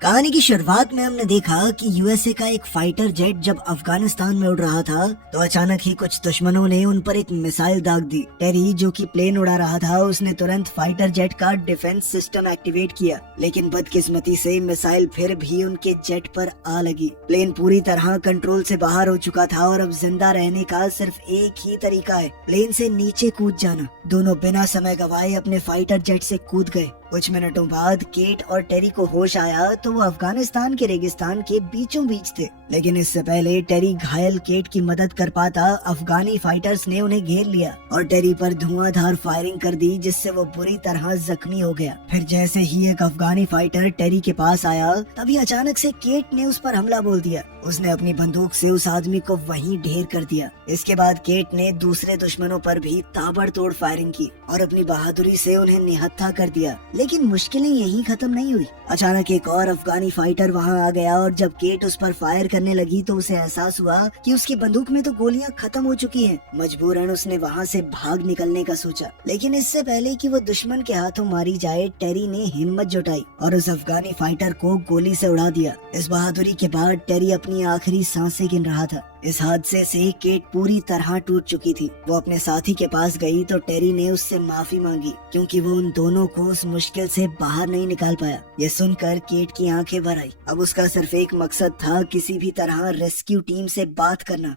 कहानी की शुरुआत में हमने देखा कि यूएसए का एक फाइटर जेट जब अफगानिस्तान में उड़ रहा था तो अचानक ही कुछ दुश्मनों ने उन पर एक मिसाइल दाग दी। टेरी जो कि प्लेन उड़ा रहा था उसने तुरंत फाइटर जेट का डिफेंस सिस्टम एक्टिवेट किया, लेकिन बदकिस्मती से मिसाइल फिर भी उनके जेट पर आ लगी। प्लेन पूरी तरह कंट्रोल से बाहर हो चुका था और अब जिंदा रहने का सिर्फ एक ही तरीका है, प्लेन से नीचे कूद जाना। दोनों बिना समय गवाए अपने फाइटर जेट से कूद गए। कुछ मिनटों बाद केट और टेरी को होश आया तो वो अफगानिस्तान के रेगिस्तान के बीचों बीच थे, लेकिन इससे पहले टेरी घायल केट की मदद कर पाता अफगानी फाइटर्स ने उन्हें घेर लिया और टेरी पर धुआंधार फायरिंग कर दी, जिससे वो बुरी तरह जख्मी हो गया। फिर जैसे ही एक अफगानी फाइटर टेरी के पास आया तभी अचानक से केट ने उस पर हमला बोल दिया। उसने अपनी बंदूक से उस आदमी को वहीं ढेर कर दिया। इसके बाद केट ने दूसरे दुश्मनों पर भी ताबड़तोड़ फायरिंग की और अपनी बहादुरी से उन्हें निहत्था कर दिया। लेकिन मुश्किलें यहीं खत्म नहीं हुई। अचानक एक और अफगानी फाइटर वहां आ गया और जब केट उस पर फायर करने लगी तो उसे एहसास हुआ कि उसकी बंदूक में तो गोलियां खत्म हो चुकी हैं। मजबूरन उसने वहां से भाग निकलने का सोचा, लेकिन इससे पहले कि वो दुश्मन के हाथों मारी जाए टेरी ने हिम्मत जुटाई और उस अफगानी फाइटर को गोली से उड़ा दिया। इस बहादुरी के बाद टेरी अपनी आखिरी सांसें गिन रहा था। इस हादसे से केट पूरी तरह टूट चुकी थी। वो अपने साथी के पास गई तो टेरी ने उससे माफी मांगी क्योंकि वो उन दोनों को उस मुश्किल से बाहर नहीं निकाल पाया। ये सुनकर केट की आंखें भर आई। अब उसका सिर्फ एक मकसद था, किसी भी तरह रेस्क्यू टीम से बात करना।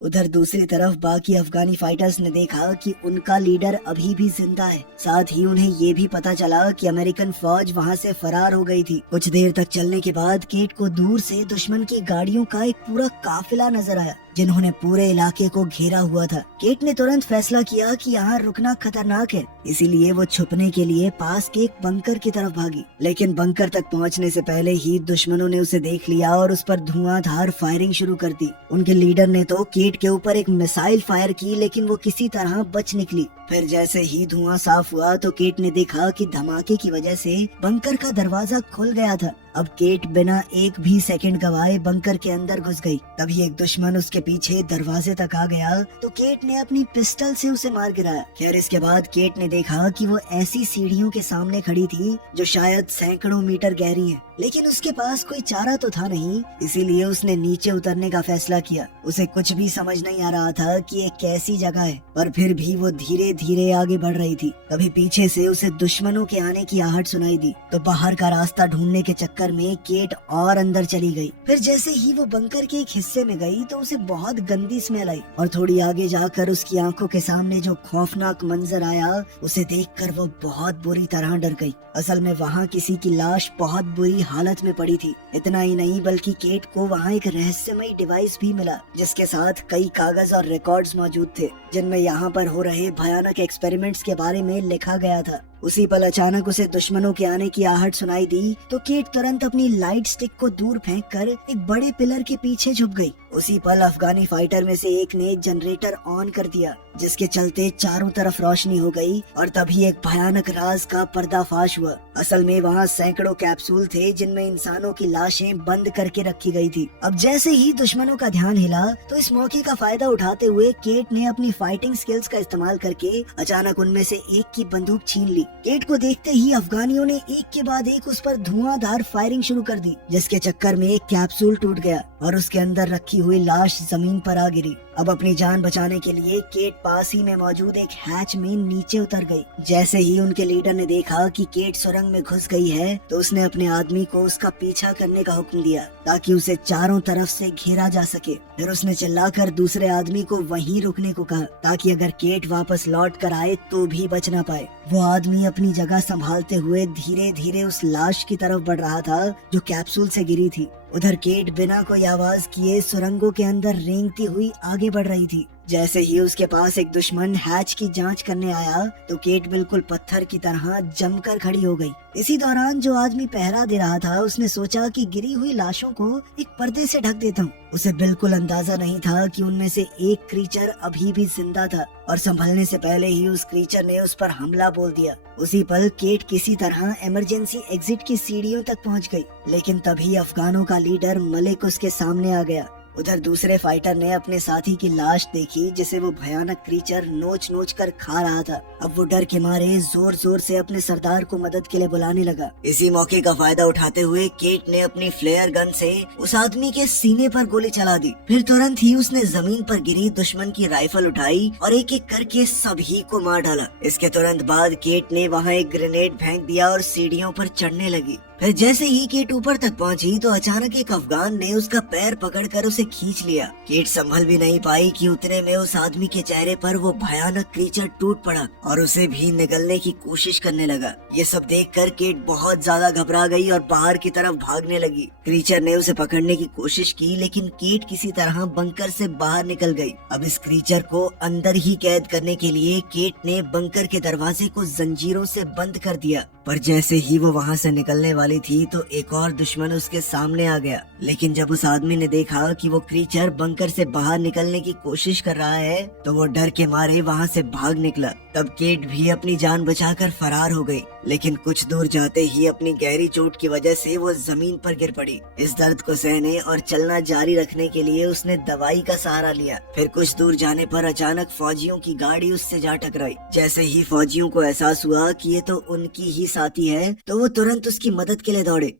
उधर दूसरी तरफ बाकी अफगानी फाइटर्स ने देखा कि उनका लीडर अभी भी जिंदा है। साथ ही उन्हें ये भी पता चला कि अमेरिकन फौज वहां से फरार हो गई थी। कुछ देर तक चलने के बाद केट को दूर से दुश्मन की गाड़ियों का एक पूरा काफिला नजर आया जिन्होंने पूरे इलाके को घेरा हुआ था। केट ने तुरंत फैसला किया कि यहाँ रुकना खतरनाक है, इसीलिए वो छुपने के लिए पास के एक बंकर की तरफ भागी। लेकिन बंकर तक पहुँचने से पहले ही दुश्मनों ने उसे देख लिया और उस पर धुआंधार फायरिंग शुरू कर दी। उनके लीडर ने तो केट के ऊपर एक मिसाइल फायर की, लेकिन वो किसी तरह बच निकली। फिर जैसे ही धुआं साफ हुआ तो केट ने देखा कि धमाके की वजह से बंकर का दरवाजा खुल गया था। अब केट बिना एक भी सेकंड गवाए बंकर के अंदर घुस गई। तभी एक दुश्मन उसके पीछे दरवाजे तक आ गया तो केट ने अपनी पिस्टल से उसे मार गिराया। खैर इसके बाद केट ने देखा कि वो ऐसी सीढ़ियों के सामने खड़ी थी जो शायद सैकड़ों मीटर गहरी हैं, लेकिन उसके पास कोई चारा तो था नहीं, इसीलिए उसने नीचे उतरने का फैसला किया। उसे कुछ भी समझ नहीं आ रहा था कि ये कैसी जगह है, पर फिर भी वो धीरे धीरे आगे बढ़ रही थी। तभी पीछे से उसे दुश्मनों के आने की आहट सुनाई दी तो बाहर का रास्ता ढूंढने के चक्कर में केट और अंदर चली गई। फिर जैसे ही वो बंकर के एक हिस्से में गई तो उसे बहुत गंदी स्मेल आई और थोड़ी आगे जाकर उसकी आंखों के सामने जो खौफनाक मंजर आया उसे देखकर वो बहुत बुरी तरह डर गई। असल में वहाँ किसी की लाश बहुत बुरी हालत में पड़ी थी। इतना ही नहीं बल्कि केट को वहाँ एक रहस्यमयी डिवाइस भी मिला जिसके साथ कई कागज और रिकॉर्ड्स मौजूद थे जिनमें यहाँ पर हो रहे भयानक एक्सपेरिमेंट्स के बारे में लिखा गया था। उसी पल अचानक उसे दुश्मनों के आने की आहट सुनाई दी तो केट तुरंत अपनी लाइट स्टिक को दूर फेंककर एक बड़े पिलर के पीछे छुप गई। उसी पल अफगानी फाइटर में से एक ने जनरेटर ऑन कर दिया जिसके चलते चारों तरफ रोशनी हो गई और तभी एक भयानक राज का पर्दाफाश हुआ। असल में वहाँ सैकड़ों कैप्सूल थे जिनमें इंसानों की लाशें बंद करके रखी गई थी। अब जैसे ही दुश्मनों का ध्यान हिला तो इस मौके का फायदा उठाते हुए केट ने अपनी फाइटिंग स्किल्स का इस्तेमाल करके अचानक उनमें से एक की बंदूक छीन ली। केट को देखते ही अफगानियों ने एक के बाद एक उस पर धुआंधार फायरिंग शुरू कर दी जिसके चक्कर में एक कैप्सूल टूट गया और उसके अंदर रखी हुई लाश जमीन पर आ गिरी। अब अपनी जान बचाने के लिए केट पास ही में मौजूद एक हैच में नीचे उतर गई। जैसे ही उनके लीडर ने देखा कि केट सुरंग में घुस गई है तो उसने अपने आदमी को उसका पीछा करने का हुक्म दिया ताकि उसे चारों तरफ से घेरा जा सके। फिर उसने चिल्लाकर दूसरे आदमी को वहीं रुकने को कहा ताकि अगर केट वापस लौट कर आए तो भी बच ना पाए। वो आदमी अपनी जगह संभालते हुए धीरे धीरे उस लाश की तरफ बढ़ रहा था जो कैप्सूल से गिरी थी। उधर केट बिना कोई आवाज किए सुरंगों के अंदर रेंगती हुई आगे बढ़ रही थी। जैसे ही उसके पास एक दुश्मन हैच की जांच करने आया तो केट बिल्कुल पत्थर की तरह जमकर खड़ी हो गई। इसी दौरान जो आदमी पहरा दे रहा था उसने सोचा कि गिरी हुई लाशों को एक पर्दे से ढक देता हूँ। उसे बिल्कुल अंदाजा नहीं था कि उनमें से एक क्रीचर अभी भी जिंदा था और संभलने से पहले ही उस क्रीचर ने उस पर हमला बोल दिया। उसी पल केट किसी तरह इमरजेंसी एग्जिट की सीढ़ियों तक पहुंच गई, लेकिन तभी अफगानों का लीडर मलिक उसके सामने आ गया। उधर दूसरे फाइटर ने अपने साथी की लाश देखी जिसे वो भयानक क्रीचर नोच नोच कर खा रहा था। अब वो डर के मारे जोर जोर से अपने सरदार को मदद के लिए बुलाने लगा। इसी मौके का फायदा उठाते हुए केट ने अपनी फ्लेयर गन से उस आदमी के सीने पर गोली चला दी। फिर तुरंत ही उसने जमीन पर गिरी दुश्मन की राइफल उठाई और एक एक करके सभी को मार डाला। इसके तुरंत बाद केट ने वहाँ एक ग्रेनेड फेंक दिया और सीढ़ियों पर चढ़ने लगी। फिर जैसे ही केट ऊपर तक पहुंची तो अचानक एक अफगान ने उसका पैर पकड़कर उसे खींच लिया। केट संभल भी नहीं पाई कि उतने में उस आदमी के चेहरे पर वो भयानक क्रीचर टूट पड़ा और उसे भी निगलने की कोशिश करने लगा। ये सब देखकर केट बहुत ज्यादा घबरा गई और बाहर की तरफ भागने लगी। क्रीचर ने उसे पकड़ने की कोशिश की लेकिन केट किसी तरह बंकर से बाहर निकल गई। अब इस क्रीचर को अंदर ही कैद करने के लिए केट ने बंकर के दरवाजे को जंजीरों से बंद कर दिया। पर जैसे ही वो वहाँ से निकलने वाली थी तो एक और दुश्मन उसके सामने आ गया। लेकिन जब उस आदमी ने देखा कि वो क्रीचर बंकर से बाहर निकलने की कोशिश कर रहा है तो वो डर के मारे वहाँ से भाग निकला। तब केट भी अपनी जान बचाकर फरार हो गई, लेकिन कुछ दूर जाते ही अपनी गहरी चोट की वजह से वो जमीन पर गिर पड़ी। इस दर्द को सहने और चलना जारी रखने के लिए उसने दवाई का सहारा लिया। फिर कुछ दूर जाने पर अचानक फौजियों की गाड़ी उससे जा टकराई। जैसे ही फौजियों को एहसास हुआ कि ये तो उनकी ही साथी है तो वो तुरंत उसकी मदद के लिए दौड़े।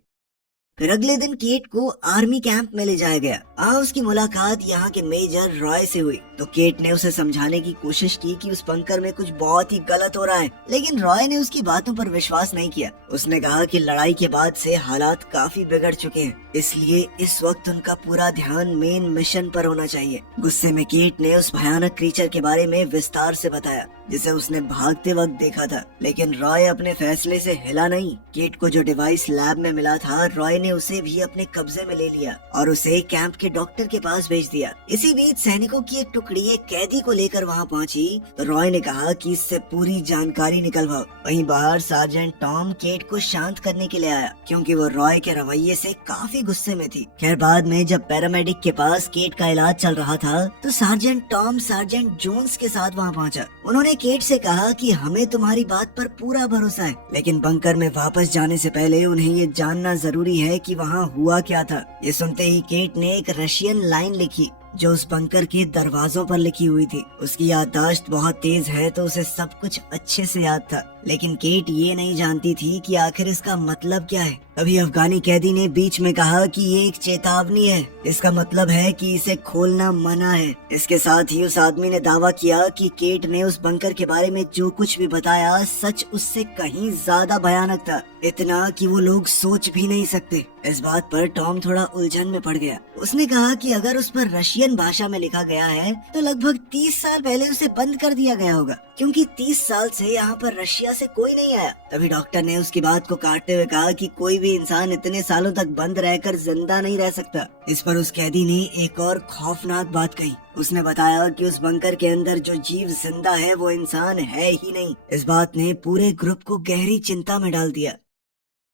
फिर अगले दिन केट को आर्मी कैंप में ले जाया गया। उसकी मुलाकात यहाँ के मेजर रॉय से हुई तो केट ने उसे समझाने की कोशिश की कि उस बंकर में कुछ बहुत ही गलत हो रहा है, लेकिन रॉय ने उसकी बातों पर विश्वास नहीं किया। उसने कहा कि लड़ाई के बाद से हालात काफी बिगड़ चुके हैं, इसलिए इस वक्त उनका पूरा ध्यान मेन मिशन पर होना चाहिए। गुस्से में केट ने उस भयानक क्रीचर के बारे में विस्तार से बताया जिसे उसने भागते वक्त देखा था, लेकिन रॉय अपने फैसले से हिला नहीं। केट को जो डिवाइस लैब में मिला था रॉय ने उसे भी अपने कब्जे में ले लिया और उसे कैंप के डॉक्टर के पास भेज दिया। इसी बीच सैनिकों की एक टुकड़ी एक कैदी को लेकर वहाँ पहुँची तो रॉय ने कहा कि इससे पूरी जानकारी निकलवाओ। वहीं बाहर सार्जेंट टॉम केट को शांत करने के लिए आया क्योंकि वो रॉय के रवैये से काफी गुस्से में थी। खैर बाद में जब पैरामेडिक के पास केट का इलाज चल रहा था तो सार्जेंट टॉम सार्जेंट जोन्स के साथ वहाँ पहुँचा। उन्होंने केट से कहा कि हमें तुम्हारी बात पर पूरा भरोसा है, लेकिन बंकर में वापस जाने से पहले उन्हें ये जानना जरूरी है कि वहाँ हुआ क्या था। ये सुनते ही केट ने एक रशियन लाइन लिखी जो उस बंकर के दरवाजों पर लिखी हुई थी। उसकी याददाश्त बहुत तेज है तो उसे सब कुछ अच्छे से याद था, लेकिन केट ये नहीं जानती थी कि आखिर इसका मतलब क्या है। तभी अफगानी कैदी ने बीच में कहा कि ये एक चेतावनी है, इसका मतलब है कि इसे खोलना मना है। इसके साथ ही उस आदमी ने दावा किया कि केट ने उस बंकर के बारे में जो कुछ भी बताया सच उससे कहीं ज्यादा भयानक था, इतना कि वो लोग सोच भी नहीं सकते। इस बात पर टॉम थोड़ा उलझन में पड़ गया। उसने कहा कि अगर उस पर रशियन भाषा में लिखा गया है तो लगभग 30 साल पहले उसे बंद कर दिया गया होगा, क्योंकि 30 साल से यहाँ पर रशिया से कोई नहीं आया। तभी डॉक्टर ने उसकी बात को काटते हुए कहा कि कोई भी इंसान इतने सालों तक बंद रहकर जिंदा नहीं रह सकता। इस पर उस कैदी ने एक और खौफनाक बात कही। उसने बताया कि उस बंकर के अंदर जो जीव जिंदा है वो इंसान है ही नहीं। इस बात ने पूरे ग्रुप को गहरी चिंता में डाल दिया।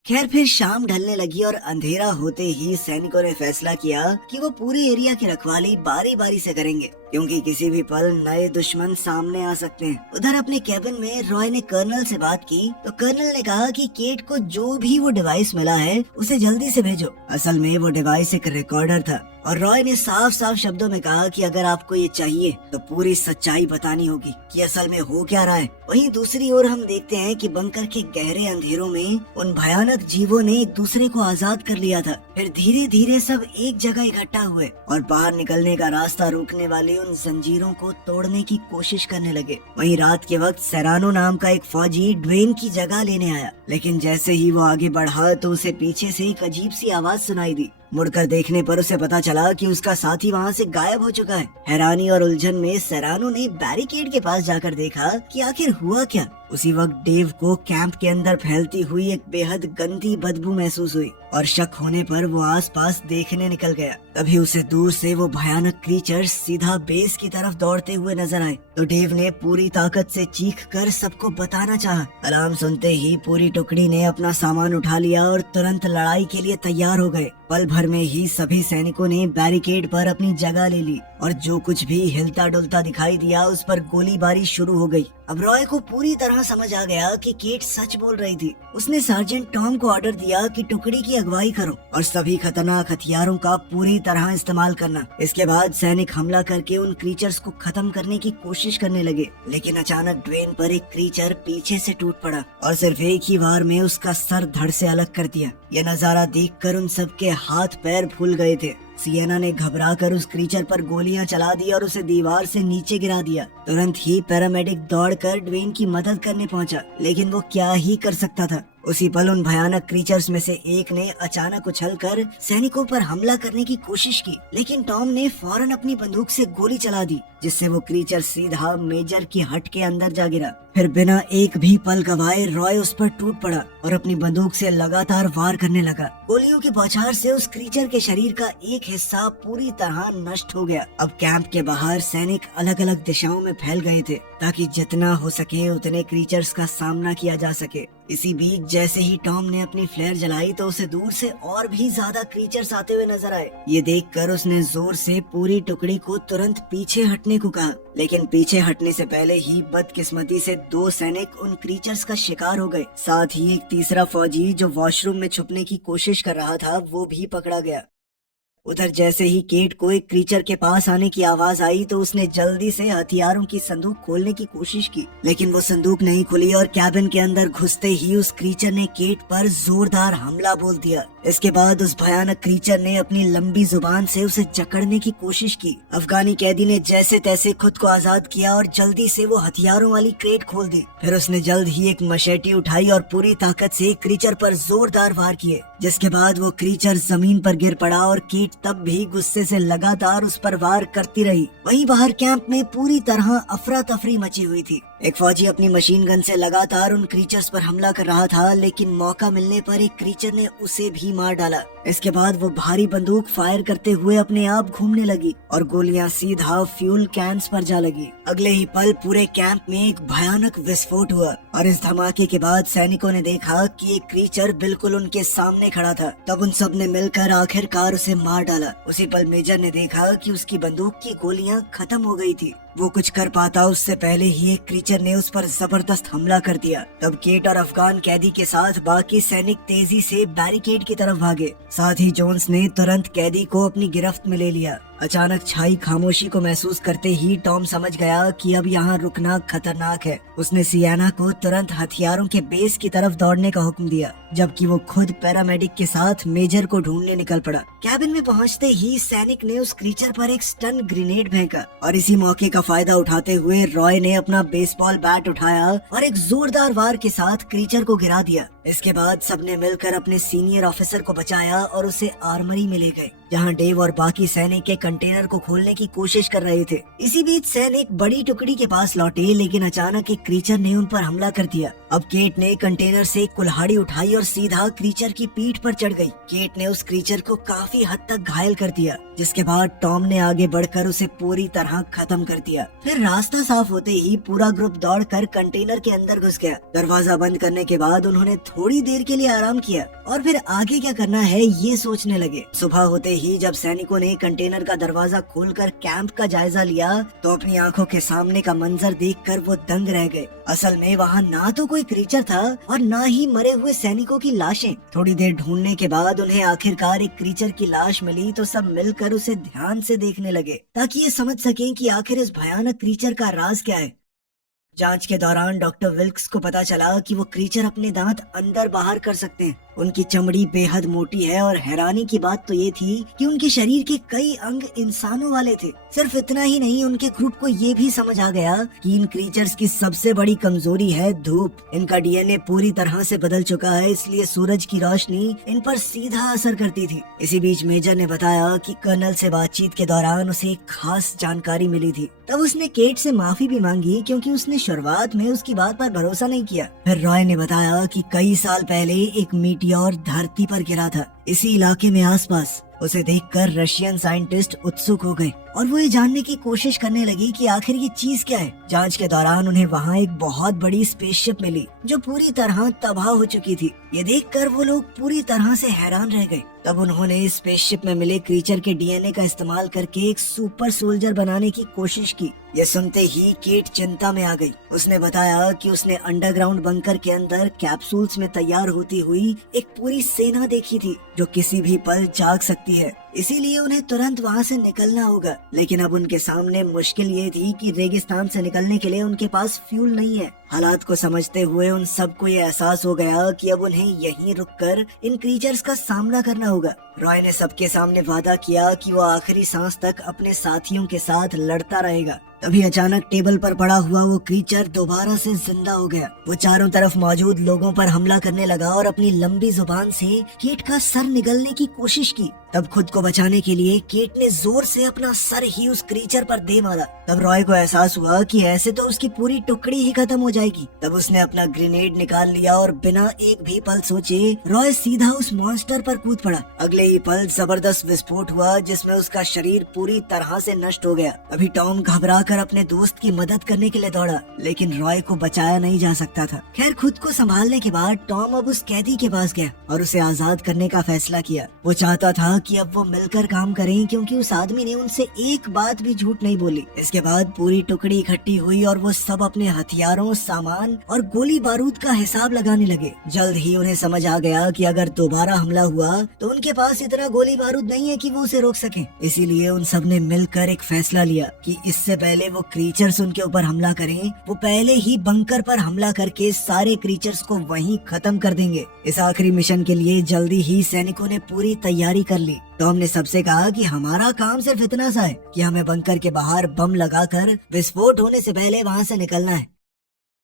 खैर फिर शाम ढलने लगी और अंधेरा होते ही सैनिकों ने फैसला किया कि वो पूरे एरिया की रखवाली बारी बारी से करेंगे, क्योंकि किसी भी पल नए दुश्मन सामने आ सकते हैं। उधर अपने कैबिन में रॉय ने कर्नल से बात की तो कर्नल ने कहा कि केट को जो भी वो डिवाइस मिला है उसे जल्दी से भेजो। असल में वो डिवाइस एक रिकॉर्डर था और रॉय ने साफ साफ शब्दों में कहा कि अगर आपको ये चाहिए तो पूरी सच्चाई बतानी होगी कि असल में हो क्या रहा है। वहीं दूसरी ओर हम देखते हैं कि बंकर के गहरे अंधेरों में उन भयानक जीवों ने एक दूसरे को आजाद कर लिया था। फिर धीरे धीरे सब एक जगह इकट्ठा हुए और बाहर निकलने का रास्ता रोकने वाले उन जंजीरों को तोड़ने की कोशिश करने लगे। वहीं रात के वक्त सेरानो नाम का एक फौजी ड्वेन की जगह लेने आया, लेकिन जैसे ही वो आगे बढ़ा तो उसे पीछे से एक अजीब सी आवाज सुनाई दी। मुड़कर देखने पर उसे पता चला कि उसका साथी वहाँ से गायब हो चुका है। हैरानी और उलझन में सेरानो ने बैरिकेड के पास जाकर देखा कि आखिर हुआ क्या। उसी वक्त डेव को कैंप के अंदर फैलती हुई एक बेहद गंदी बदबू महसूस हुई और शक होने पर वो आसपास देखने निकल गया। तभी उसे दूर से वो भयानक क्रीचर सीधा बेस की तरफ दौड़ते हुए नजर आए तो डेव ने पूरी ताकत से चीख कर सबको बताना चाहा। अलार्म सुनते ही पूरी टुकड़ी ने अपना सामान उठा लिया और तुरंत लड़ाई के लिए तैयार हो गए। पल भर में ही सभी सैनिकों ने बैरिकेड पर अपनी जगह ले ली और जो कुछ भी हिलता डुलता दिखाई दिया उस पर गोलीबारी शुरू हो गई। अब रॉय को पूरी तरह समझ आ गया कि केट सच बोल रही थी। उसने सार्जेंट टॉम को ऑर्डर दिया कि टुकड़ी की अगुवाई करो और सभी खतरनाक हथियारों का पूरी तरह इस्तेमाल करना। इसके बाद सैनिक हमला करके उन क्रीचर्स को खत्म करने की कोशिश करने लगे, लेकिन अचानक ड्वेन पर एक क्रीचर पीछे से टूट पड़ा और सिर्फ एक ही वार में उसका सर धड़ से अलग कर दिया। यह नजारा देखकर उन सबके हाथ पैर फूल गए थे। सिएना ने घबराकर उस क्रीचर पर गोलियां चला दी और उसे दीवार से नीचे गिरा दिया। तुरंत ही पैरामेडिक दौड़कर ड्वेन की मदद करने पहुंचा, लेकिन वो क्या ही कर सकता था। उसी पल उन भयानक क्रीचर्स में से एक ने अचानक उछलकर सैनिकों पर हमला करने की कोशिश की, लेकिन टॉम ने फौरन अपनी बंदूक से गोली चला दी, जिससे वो क्रीचर सीधा मेजर की हट के अंदर जा गिरा। फिर बिना एक भी पल गवाए रॉय उस पर टूट पड़ा और अपनी बंदूक से लगातार वार करने लगा। गोलियों की बौछार से उस क्रीचर के शरीर का एक हिस्सा पूरी तरह नष्ट हो गया। अब कैंप के बाहर सैनिक अलग अलग दिशाओं में फैल गए थे, ताकि जितना हो सके उतने क्रीचर्स का सामना किया जा सके। इसी बीच जैसे ही टॉम ने अपनी फ्लेयर जलाई तो उसे दूर से और भी ज्यादा क्रीचर्स आते हुए नजर आए। ये देखकर उसने जोर से पूरी टुकड़ी को तुरंत पीछे हटने को कहा, लेकिन पीछे हटने से पहले ही बदकिस्मती से 2 सैनिक उन क्रीचर्स का शिकार हो गए। साथ ही एक तीसरा फौजी जो वॉशरूम में छुपने की कोशिश कर रहा था वो भी पकड़ा गया। उधर जैसे ही केट को एक क्रीचर के पास आने की आवाज आई तो उसने जल्दी से हथियारों की संदूक खोलने की कोशिश की, लेकिन वो संदूक नहीं खुली और कैबिन के अंदर घुसते ही उस क्रीचर ने केट पर जोरदार हमला बोल दिया। इसके बाद उस भयानक क्रीचर ने अपनी लंबी जुबान से उसे जकड़ने की कोशिश की। अफगानी कैदी ने जैसे तैसे खुद को आजाद किया और जल्दी से वो हथियारों वाली क्रेट खोल दी। फिर उसने जल्द ही एक मशेटी उठाई और पूरी ताकत से क्रीचर पर जोरदार वार किए, जिसके बाद वो क्रीचर जमीन पर गिर पड़ा और केट तब भी गुस्से से लगातार उस पर वार करती रही। वहीं बाहर कैंप में पूरी तरह अफरा तफरी मची हुई थी। एक फौजी अपनी मशीन गन से लगातार उन क्रीचर्स पर हमला कर रहा था, लेकिन मौका मिलने पर एक क्रीचर ने उसे भी मार डाला। इसके बाद वो भारी बंदूक फायर करते हुए अपने आप घूमने लगी और गोलियां सीधा फ्यूल कैंस पर जा लगी। अगले ही पल पूरे कैंप में एक भयानक विस्फोट हुआ और इस धमाके के बाद सैनिकों ने देखा कि एक क्रीचर बिल्कुल उनके सामने खड़ा था। तब उन सब ने मिलकर आखिरकार उसे मार डाला। उसी पल मेजर ने देखा कि उसकी बंदूक की गोलियां खत्म हो गई थी। वो कुछ कर पाता उससे पहले ही एक क्रीचर ने उस पर जबरदस्त हमला कर दिया। तब केट और अफगान कैदी के साथ बाकी सैनिक तेजी से बैरिकेड की तरफ भागे। साथ ही जोन्स ने तुरंत कैदी को अपनी गिरफ्त में ले लिया। अचानक छाई खामोशी को महसूस करते ही टॉम समझ गया कि अब यहाँ रुकना खतरनाक है। उसने सियाना को तुरंत हथियारों के बेस की तरफ दौड़ने का हुक्म दिया, जबकि वो खुद पैरामेडिक के साथ मेजर को ढूंढने निकल पड़ा। कैबिन में पहुंचते ही सैनिक ने उस क्रीचर पर एक स्टन ग्रेनेड फेंका और इसी मौके का फायदा उठाते हुए रॉय ने अपना बेसबॉल बैट उठाया और एक जोरदार वार के साथ क्रीचर को गिरा दिया। इसके बाद सबने मिलकर अपने सीनियर ऑफिसर को बचाया और उसे आर्मरी में ले गए, जहां डेव और बाकी सैनिक के कंटेनर को खोलने की कोशिश कर रहे थे। इसी बीच सैनिक बड़ी टुकड़ी के पास लौटे, लेकिन अचानक एक क्रीचर ने उन पर हमला कर दिया। अब केट ने कंटेनर से कुल्हाड़ी उठाई और सीधा क्रीचर की पीठ पर चढ़ गई। केट ने उस क्रीचर को काफी हद तक घायल कर दिया, जिसके बाद टॉम ने आगे बढ़कर उसे पूरी तरह खत्म कर दिया। फिर रास्ता साफ होते ही पूरा ग्रुप दौड़कर कंटेनर के अंदर घुस गया। दरवाजा बंद करने के बाद उन्होंने थोड़ी देर के लिए आराम किया और फिर आगे क्या करना है ये सोचने लगे। सुबह होते ही जब सैनिकों ने कंटेनर का दरवाजा खोलकर कैंप का जायजा लिया तो अपनी आंखों के सामने का मंजर देखकर वो दंग रह गए। असल में वहाँ ना तो कोई क्रीचर था और ना ही मरे हुए सैनिकों की लाशें। थोड़ी देर ढूंढने के बाद उन्हें आखिरकार एक क्रीचर की लाश मिली तो सब मिलकर उसे ध्यान से देखने लगे, ताकि ये समझ सकें कि आखिर इस भयानक क्रीचर का राज क्या है। जांच के दौरान डॉक्टर विल्क्स को पता चला कि वो क्रीचर अपने दांत अंदर बाहर कर सकते हैं। उनकी चमड़ी बेहद मोटी है और हैरानी की बात तो ये थी कि उनके शरीर के कई अंग इंसानों वाले थे। सिर्फ इतना ही नहीं, उनके ग्रुप को ये भी समझ आ गया कि इन क्रीचर्स की सबसे बड़ी कमजोरी है धूप। इनका डीएनए पूरी तरह से बदल चुका है, इसलिए सूरज की रोशनी इन पर सीधा असर करती थी। इसी बीच मेजर ने बताया कि कर्नल से बातचीत के दौरान उसे एक खास जानकारी मिली थी। तब उसने केट से माफी भी मांगी, क्योंकि उसने शुरुआत में उसकी बात पर भरोसा नहीं किया। फिर रॉय ने बताया कि कई साल पहले एक मीटियोर धरती पर गिरा था, इसी इलाके में आसपास। उसे देखकर रशियन साइंटिस्ट उत्सुक हो गए और वो ये जानने की कोशिश करने लगी कि आखिर ये चीज क्या है। जांच के दौरान उन्हें वहाँ एक बहुत बड़ी स्पेसशिप मिली जो पूरी तरह तबाह हो चुकी थी। ये देखकर वो लोग पूरी तरह से हैरान रह गए। तब उन्होंने इस स्पेसशिप में मिले क्रीचर के डीएनए का इस्तेमाल करके एक सुपर सोल्जर बनाने की कोशिश की। ये सुनते ही केट चिंता में आ गई। उसने बताया कि उसने अंडरग्राउंड बंकर के अंदर कैप्सूल्स में तैयार होती हुई एक पूरी सेना देखी थी जो किसी भी पल जाग सकती है, इसीलिए उन्हें तुरंत वहाँ से निकलना होगा। लेकिन अब उनके सामने मुश्किल ये थी कि रेगिस्तान से निकलने के लिए उनके पास फ्यूल नहीं है। हालात को समझते हुए उन सबको ये एहसास हो गया कि अब उन्हें यहीं रुककर इन क्रीचर्स का सामना करना होगा। रॉय ने सबके सामने वादा किया कि वो आखिरी सांस तक अपने साथियों के साथ लड़ता रहेगा। तभी अचानक टेबल पर पड़ा हुआ वो क्रीचर दोबारा से जिंदा हो गया। वो चारों तरफ मौजूद लोगों पर हमला करने लगा और अपनी लंबी जुबान से केट का सर निगलने की कोशिश की। तब खुद को बचाने के लिए केट ने जोर से अपना सर ही उस क्रीचर पर दे मारा। तब रॉय को एहसास हुआ कि ऐसे तो उसकी पूरी टुकड़ी ही खत्म हो जाएगी। तब उसने अपना ग्रेनेड निकाल लिया और बिना एक भी पल सोचे रॉय सीधा उस मॉन्स्टर पर कूद पड़ा। अगले ही पल जबरदस्त विस्फोट हुआ जिसमें उसका शरीर पूरी तरह से नष्ट हो गया। अभी टॉम घबराकर अपने दोस्त की मदद करने के लिए दौड़ा, लेकिन रॉय को बचाया नहीं जा सकता था। खैर, खुद को संभालने के बाद टॉम अब उस कैदी के पास गया और उसे आजाद करने का फैसला किया। वो चाहता था कि अब वो मिलकर काम करें, क्योंकि उस आदमी ने उनसे एक बात भी झूठ नहीं बोली। इसके बाद पूरी टुकड़ी इकट्ठी हुई और वो सब अपने हथियारों, सामान और गोली बारूद का हिसाब लगाने लगे। जल्द ही उन्हें समझ आ गया कि अगर दोबारा हमला हुआ तो उनके पास इतना गोली बारूद नहीं है कि वो उसे रोक सके। इसीलिए उन सब ने मिलकर एक फैसला लिया कि इससे पहले वो क्रीचर्स उनके ऊपर हमला करें, वो पहले ही बंकर पर हमला करके सारे क्रीचर्स को वहीं खत्म कर देंगे। इस आखिरी मिशन के लिए जल्दी ही सैनिकों ने पूरी तैयारी कर ली। टॉम ने सबसे कहा कि हमारा काम सिर्फ इतना सा है कि हमें बंकर के बाहर बम लगाकर विस्फोट होने से पहले वहाँ से निकलना है।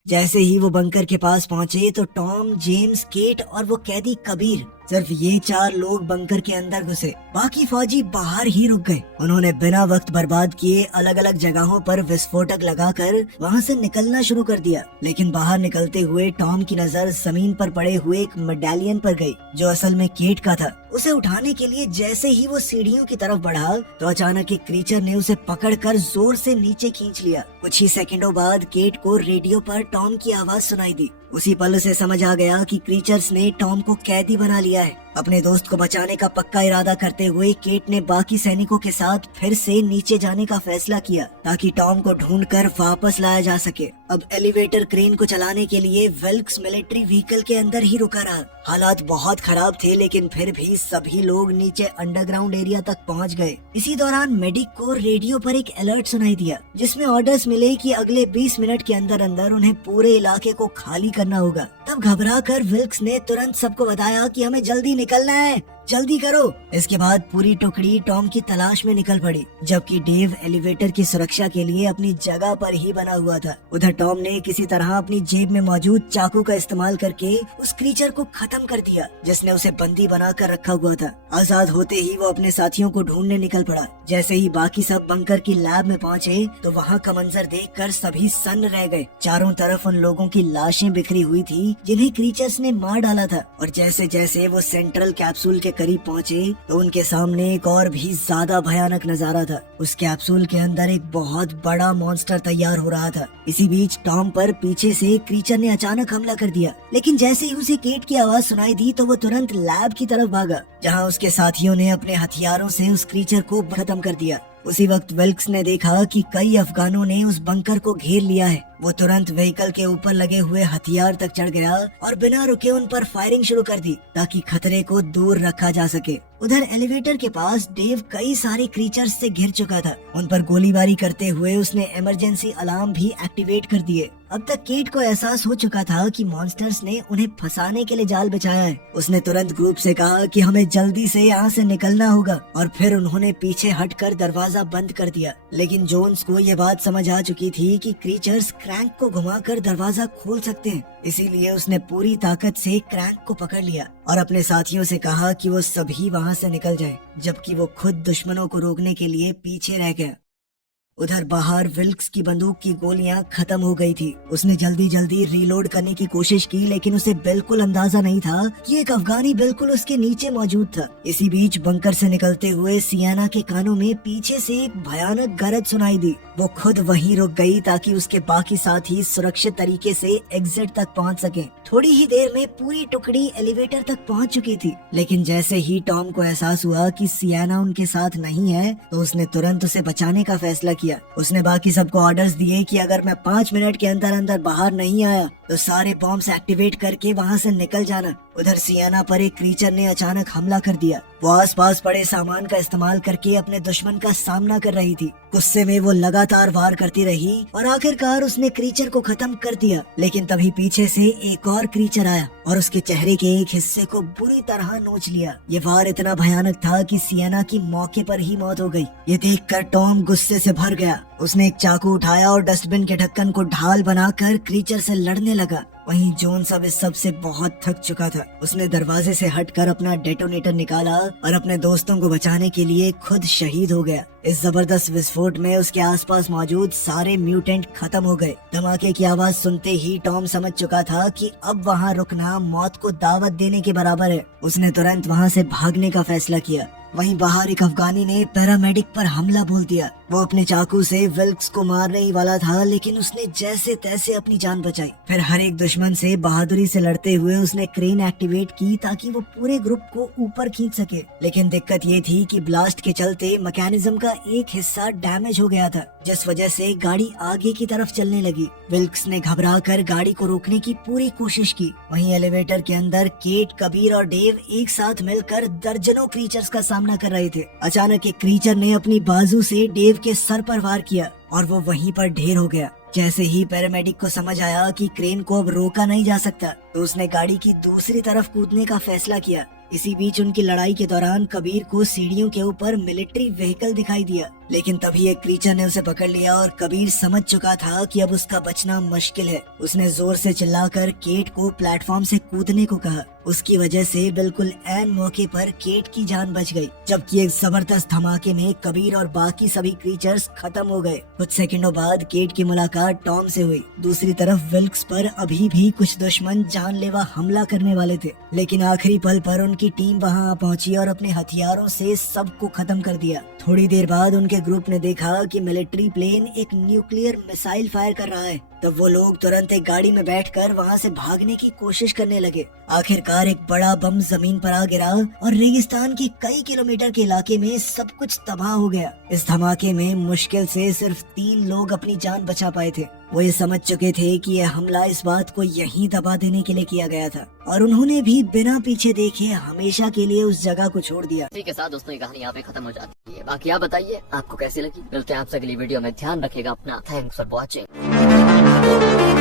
जैसे ही वो बंकर के पास पहुँचे तो टॉम, जेम्स, केट और वो कैदी कबीर, सिर्फ ये 4 लोग बंकर के अंदर घुसे। बाकी फौजी बाहर ही रुक गए। उन्होंने बिना वक्त बर्बाद किए अलग अलग जगहों पर विस्फोटक लगाकर वहाँ से निकलना शुरू कर दिया। लेकिन बाहर निकलते हुए टॉम की नजर जमीन पर पड़े हुए एक मेडालियन पर गई जो असल में केट का था। उसे उठाने के लिए जैसे ही वो सीढ़ियों की तरफ बढ़ा तो अचानक एक क्रीचर ने उसे पकड़कर जोर से नीचे खींच लिया। कुछ ही सेकंडों बाद केट को रेडियो पर टॉम की आवाज सुनाई दी। उसी पल उसे समझ आ गया कि क्रीचर्स ने टॉम को कैदी बना लिया है। अपने दोस्त को बचाने का पक्का इरादा करते हुए केट ने बाकी सैनिकों के साथ फिर से नीचे जाने का फैसला किया ताकि टॉम को ढूंढकर वापस लाया जा सके। अब एलिवेटर क्रेन को चलाने के लिए विल्क्स मिलिट्री व्हीकल के अंदर ही रुका रहा। हालात बहुत खराब थे, लेकिन फिर भी सभी लोग नीचे अंडरग्राउंड एरिया तक पहुंच गए। इसी दौरान मेडिक को रेडियो पर एक अलर्ट सुनाई दिया जिसमें ऑर्डर्स मिले कि अगले 20 मिनट के अंदर अंदर उन्हें पूरे इलाके को खाली करना होगा। तब घबराकर विल्क्स ने तुरंत सबको बताया कि हमें जल्दी निकलना है, जल्दी करो। इसके बाद पूरी टुकड़ी टॉम की तलाश में निकल पड़ी, जबकि डेव एलिवेटर की सुरक्षा के लिए अपनी जगह पर ही बना हुआ था। उधर टॉम ने किसी तरह अपनी जेब में मौजूद चाकू का इस्तेमाल करके उस क्रीचर को खत्म कर दिया जिसने उसे बंदी बनाकर रखा हुआ था। आजाद होते ही वो अपने साथियों को ढूंढने निकल पड़ा। जैसे ही बाकी सब बंकर की लैब में पहुँचे तो वहाँ का मंजर देखकर सभी सन्न रह गए। चारों तरफ उन लोगों की लाशें बिखरी हुई थी जिन्हें क्रीचर्स ने मार डाला था। और जैसे जैसे वो सेंट्रल कैप्सूल के करीब पहुँचे तो उनके सामने एक और भी ज्यादा भयानक नजारा था। उस कैप्सूल के अंदर एक बहुत बड़ा मॉन्स्टर तैयार हो रहा था। इसी बीच टॉम पर पीछे से क्रीचर ने अचानक हमला कर दिया, लेकिन जैसे ही उसे केट की आवाज सुनाई दी तो वो तुरंत लैब की तरफ भागा जहाँ उसके साथियों ने अपने हथियारों से उस क्रीचर को खत्म कर दिया। उसी वक्त विल्क्स ने देखा कि कई अफगानों ने उस बंकर को घेर लिया है। वो तुरंत व्हीकल के ऊपर लगे हुए हथियार तक चढ़ गया और बिना रुके उन पर फायरिंग शुरू कर दी ताकि खतरे को दूर रखा जा सके। उधर एलिवेटर के पास डेव कई सारे क्रीचर्स से घिर चुका था। उन पर गोलीबारी करते हुए उसने इमरजेंसी अलार्म भी एक्टिवेट कर दिए। अब तक केट को एहसास हो चुका था कि मॉन्स्टर्स ने उन्हें फंसाने के लिए जाल बिछाया है। उसने तुरंत ग्रुप से कहा कि हमें जल्दी से यहाँ से निकलना होगा और फिर उन्होंने पीछे हटकर दरवाजा बंद कर दिया। लेकिन जोन्स को ये बात समझ आ चुकी थी कि क्रीचर्स क्रैंक को घुमाकर दरवाजा खोल सकते हैं, इसीलिए उसने पूरी ताकत से क्रैंक को पकड़ लिया और अपने साथियों से कहा कि वो सभी वहाँ से निकल जाएं, जबकि वो खुद दुश्मनों को रोकने के लिए पीछे रह गया। उधर बाहर विल्क्स की बंदूक की गोलियां खत्म हो गई थी। उसने जल्दी जल्दी रीलोड करने की कोशिश की, लेकिन उसे बिल्कुल अंदाजा नहीं था कि एक अफगानी बिल्कुल उसके नीचे मौजूद था। इसी बीच बंकर से निकलते हुए सियाना के कानों में पीछे से एक भयानक गरज सुनाई दी। वो खुद वहीं रुक गई ताकि उसके बाकी साथी सुरक्षित तरीके से एग्जिट तक पहुंच सके। थोड़ी ही देर में पूरी टुकड़ी एलिवेटर तक पहुंच चुकी थी, लेकिन जैसे ही टॉम को एहसास हुआ कि सियाना उनके साथ नहीं है तो उसने तुरंत उसे बचाने का फैसला किया। उसने बाकी सबको ऑर्डर्स दिए कि अगर मैं 5 मिनट के अंदर अंदर बाहर नहीं आया तो सारे बॉम्ब्स एक्टिवेट करके वहाँ से निकल जाना। उधर सियाना पर एक क्रीचर ने अचानक हमला कर दिया। वो आसपास पड़े सामान का इस्तेमाल करके अपने दुश्मन का सामना कर रही थी। गुस्से में वो लगातार वार करती रही और आखिरकार उसने क्रीचर को खत्म कर दिया। लेकिन तभी पीछे से एक और क्रीचर आया और उसके चेहरे के एक हिस्से को बुरी तरह नोच लिया। ये वार इतना भयानक था कि सियाना की मौके पर ही मौत हो गई। ये देखकर टॉम गुस्से से भर गया। उसने एक चाकू उठाया और डस्टबिन के ढक्कन को ढाल बनाकर क्रीचर से लड़ने लगा। वहीं जॉन सब इस सब से बहुत थक चुका था। उसने दरवाजे से हटकर अपना डेटोनेटर निकाला और अपने दोस्तों को बचाने के लिए खुद शहीद हो गया। इस जबरदस्त विस्फोट में उसके आसपास मौजूद सारे म्यूटेंट खत्म हो गए। धमाके की आवाज सुनते ही टॉम समझ चुका था कि अब वहाँ रुकना मौत को दावत देने के बराबर है। उसने तुरंत वहाँ से भागने का फैसला किया। वहीं बाहर एक अफगानी ने पैरामेडिक पर हमला बोल दिया। वो अपने चाकू से विल्क्स को मारने ही वाला था, लेकिन उसने जैसे तैसे अपनी जान बचाई। फिर हर एक दुश्मन से बहादुरी से लड़ते हुए उसने क्रेन एक्टिवेट की ताकि वो पूरे ग्रुप को ऊपर खींच सके। लेकिन दिक्कत ये थी कि ब्लास्ट के चलते मैकेनिज्म का एक हिस्सा डैमेज हो गया था, जिस वजह से गाड़ी आगे की तरफ चलने लगी। विल्क्स ने घबराकर गाड़ी को रोकने की पूरी कोशिश की। वहीं एलिवेटर के अंदर केट, कबीर और डेव एक साथ मिलकर दर्जनों क्रीचर्स का सामना कर रहे थे। अचानक एक क्रीचर ने अपनी बाजू से डेव के सर पर वार किया और वो वहीं पर ढेर हो गया। जैसे ही पैरामेडिक को समझ आया कि क्रेन को अब रोका नहीं जा सकता तो उसने गाड़ी की दूसरी तरफ कूदने का फैसला किया। इसी बीच उनकी लड़ाई के दौरान कबीर को सीढ़ियों के ऊपर मिलिट्री व्हीकल दिखाई दिया, लेकिन तभी एक क्रीचर ने उसे पकड़ लिया और कबीर समझ चुका था कि अब उसका बचना मुश्किल है। उसने जोर से चिल्लाकर केट को प्लेटफॉर्म से कूदने को कहा। उसकी वजह से बिल्कुल ऐन मौके पर केट की जान बच गई, जबकि एक जबरदस्त धमाके में कबीर और बाकी सभी क्रीचर्स खत्म हो गए। कुछ सेकंडों बाद केट की मुलाकात टॉम से हुई। दूसरी तरफ विल्क्स पर अभी भी कुछ दुश्मन जानलेवा हमला करने वाले थे, लेकिन आखिरी पल पर उनकी टीम वहां पहुंची और अपने हथियारों से सबको खत्म कर दिया। थोड़ी देर बाद उनके ग्रुप ने देखा कि मिलिट्री प्लेन एक न्यूक्लियर मिसाइल फायर कर रहा है। तब वो लोग तुरंत एक गाड़ी में बैठकर वहां से भागने की कोशिश करने लगे। आखिरकार एक बड़ा बम जमीन पर आ गिरा और रेगिस्तान के कई किलोमीटर के इलाके में सब कुछ तबाह हो गया। इस धमाके में मुश्किल से सिर्फ 3 लोग अपनी जान बचा पाए थे। वो ये समझ चुके थे कि यह हमला इस बात को यहीं दबा देने के लिए किया गया था और उन्होंने भी बिना पीछे देखे हमेशा के लिए उस जगह को छोड़ दिया। इसी के साथ दोस्तों ये कहानी यहाँ पे खत्म हो जाती है। बाकी आप बताइए आपको कैसी लगी। मिलते हैं आपसे अगली वीडियो में। ध्यान रखिएगा अपना। Thanks for watching.